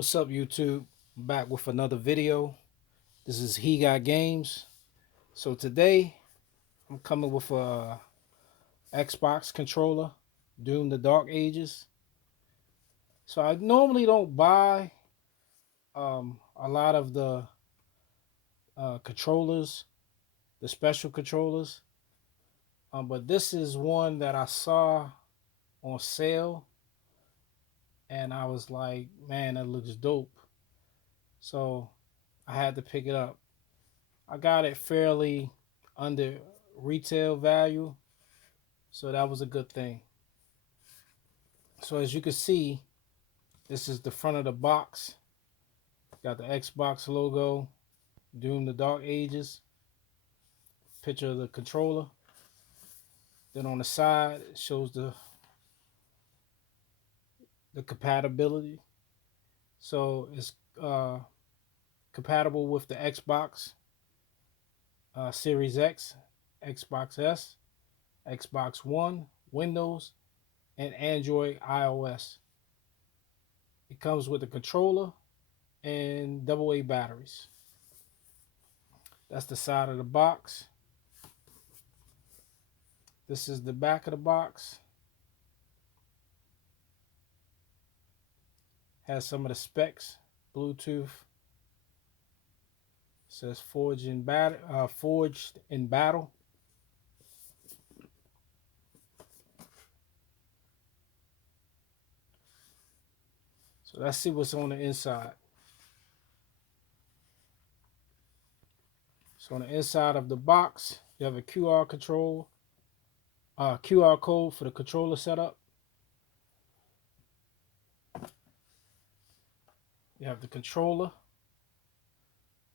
What's up, YouTube? I'm back with another video. This is He Got Games. So today I'm coming with a Xbox controller, Doom the Dark Ages. So I normally don't buy a lot of the controllers, the special controllers, but this is one that I saw on sale, and I was like, man, that looks dope. So I had to pick it up. I got it fairly under retail value, so that was a good thing. So as you can see, this is the front of the box. Got the Xbox logo, Doom the Dark Ages, picture of the controller. Then on the side it shows the compatibility. So it's compatible with the Xbox Series X, Xbox S, Xbox One, Windows, and Android iOS. It comes with a controller and AA batteries. That's the side of the box. This is the back of the box. Has some of the specs. Bluetooth. Says forged in battle. So let's see what's on the inside. So on the inside of the box, you have a QR code for the controller setup. You have the controller.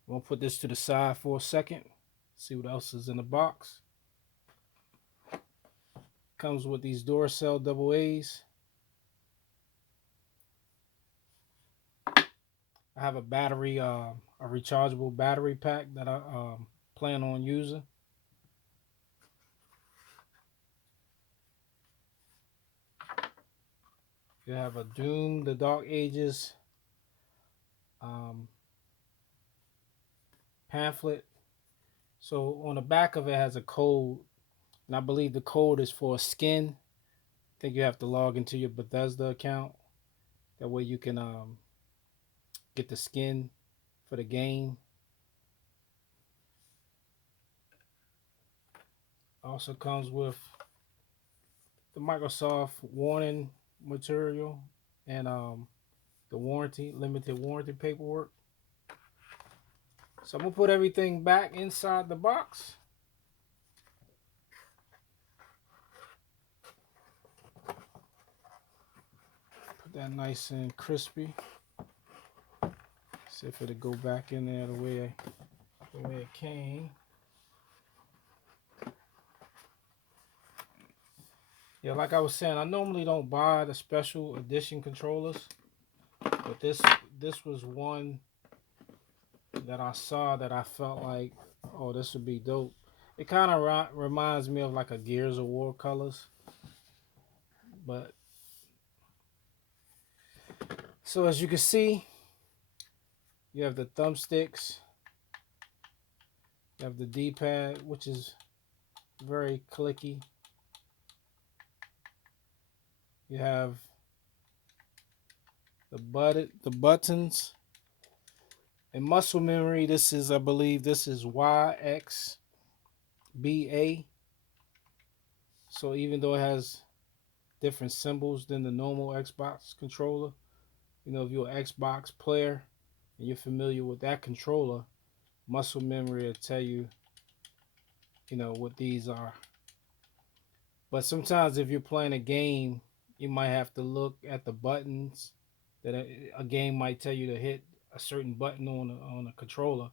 I'm gonna put this to the side for a second. See what else is in the box. Comes with these Duracell AA's. I have a battery, a rechargeable battery pack that I plan on using. You have a Doom the Dark Ages pamphlet. So on the back of it has a code, and I believe the code is for a skin. I think you have to log into your Bethesda account. That way you can get the skin for the game. Also comes with the Microsoft warning material and the limited warranty paperwork. So I'm gonna put everything back inside the box. Put that nice and crispy. See if it'll go back in there the way it came. Yeah, like I was saying, I normally don't buy the special edition controllers, but this was one that I saw that I felt like, oh, this would be dope. It kind of reminds me of like a Gears of War colors, but so as you can see, you have the thumbsticks, you have the D-pad, which is very clicky. You have the buttons, and muscle memory. This is, I believe, this is YXBA. So even though it has different symbols than the normal Xbox controller, you know, if you're an Xbox player and you're familiar with that controller, muscle memory will tell you, you know, what these are. But sometimes if you're playing a game, you might have to look at the buttons that a game might tell you to hit a certain button on a controller.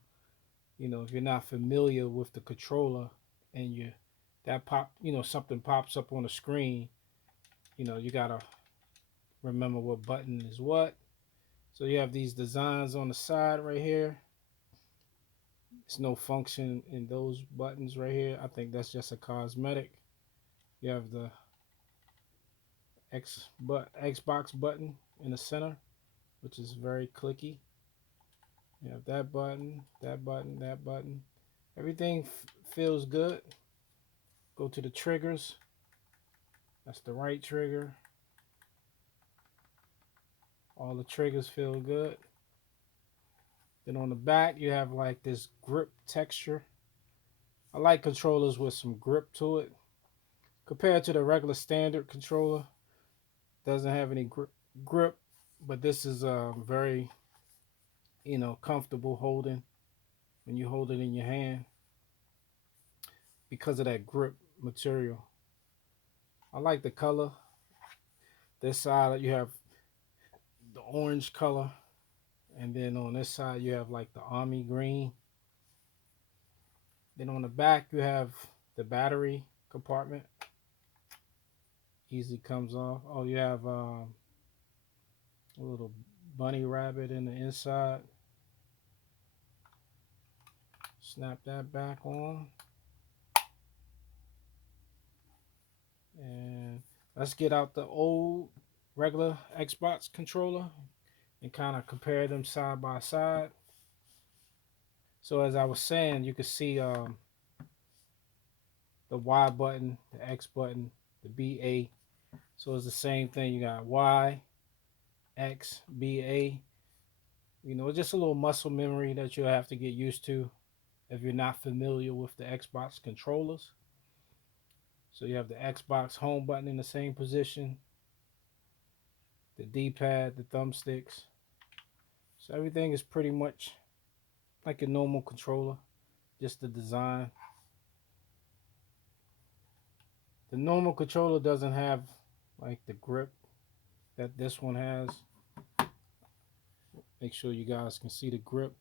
You know, if you're not familiar with the controller and something pops up on the screen, you know, you gotta remember what button is what. So you have these designs on the side right here. There's no function in those buttons right here. I think that's just a cosmetic. You have the Xbox button in the center. which is very clicky. You have that button, that button, that button. Everything feels good. Go to the triggers. That's the right trigger. All the triggers feel good. Then on the back, you have like this grip texture. I like controllers with some grip to it. Compared to the regular standard controller, doesn't have any grip, but this is very, comfortable holding when you hold it in your hand because of that grip material. I like the color. This side you have the orange color, and then on this side you have like the army green. Then on the back you have the battery compartment. Easy comes off. Oh, you have a little bunny rabbit in the inside. Snap that back on. And let's get out the old regular Xbox controller and kind of compare them side by side. So as I was saying, you can see the Y button, the X button, the BA. So it's the same thing. You got Y, X, BA. It's just a little muscle memory that you'll have to get used to if you're not familiar with the Xbox controllers. So you have the Xbox home button in the same position, the D-pad, the thumbsticks. So everything is pretty much like a normal controller, just the design. The normal controller doesn't have like the grip that this one has. Make sure you guys can see the grip.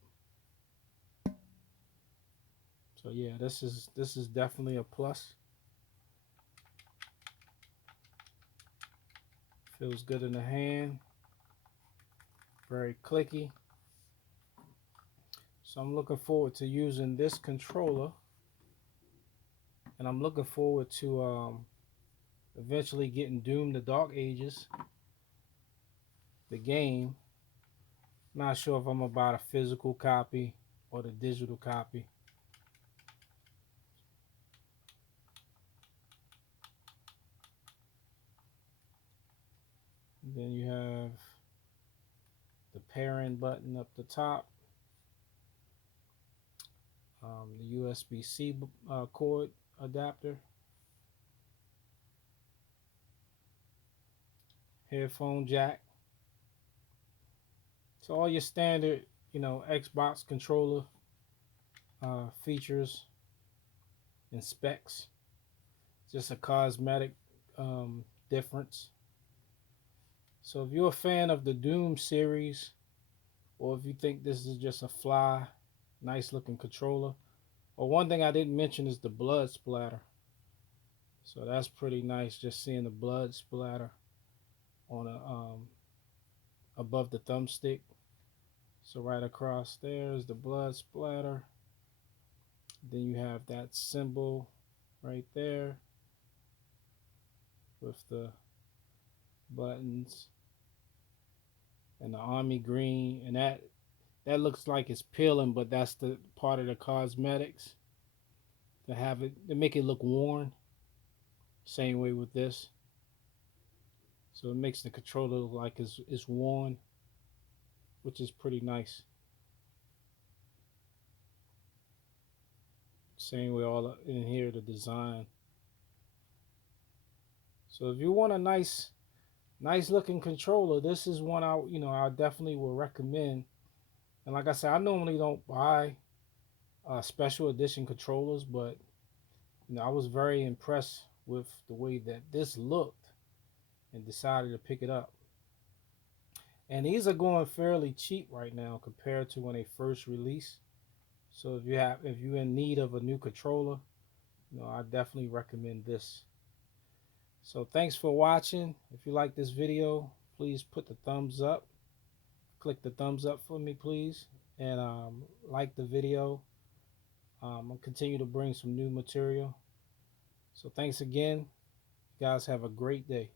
So yeah, this is definitely a plus. Feels good in the hand. Very clicky. So I'm looking forward to using this controller, and I'm looking forward to eventually getting Doom: The Dark Ages, the game. Not sure if I'm gonna buy a physical copy or the digital copy. And then you have the pairing button up the top, the USB-C cord adapter, headphone jack. So all your standard, Xbox controller features and specs. Just a cosmetic difference. So if you're a fan of the Doom series, or if you think this is just a fly, nice looking controller, or one thing I didn't mention is the blood splatter. So that's pretty nice, just seeing the blood splatter on above the thumbstick. So right across there is the blood splatter. Then you have that symbol right there with the buttons and the army green, and that looks like it's peeling, but that's the part of the cosmetics to have it to make it look worn. Same way with this. So it makes the controller look like it's worn, which is pretty nice. Same way all in here, the design. So if you want a nice looking controller, this is one I definitely will recommend. And like I said, I normally don't buy special edition controllers, but I was very impressed with the way that this looked and decided to pick it up. And these are going fairly cheap right now compared to when they first released. So if you're in need of a new controller, I definitely recommend this. So thanks for watching. If you like this video, please put the thumbs up. Click the thumbs up for me, please, and like the video. I'll continue to bring some new material. So thanks again. You guys have a great day.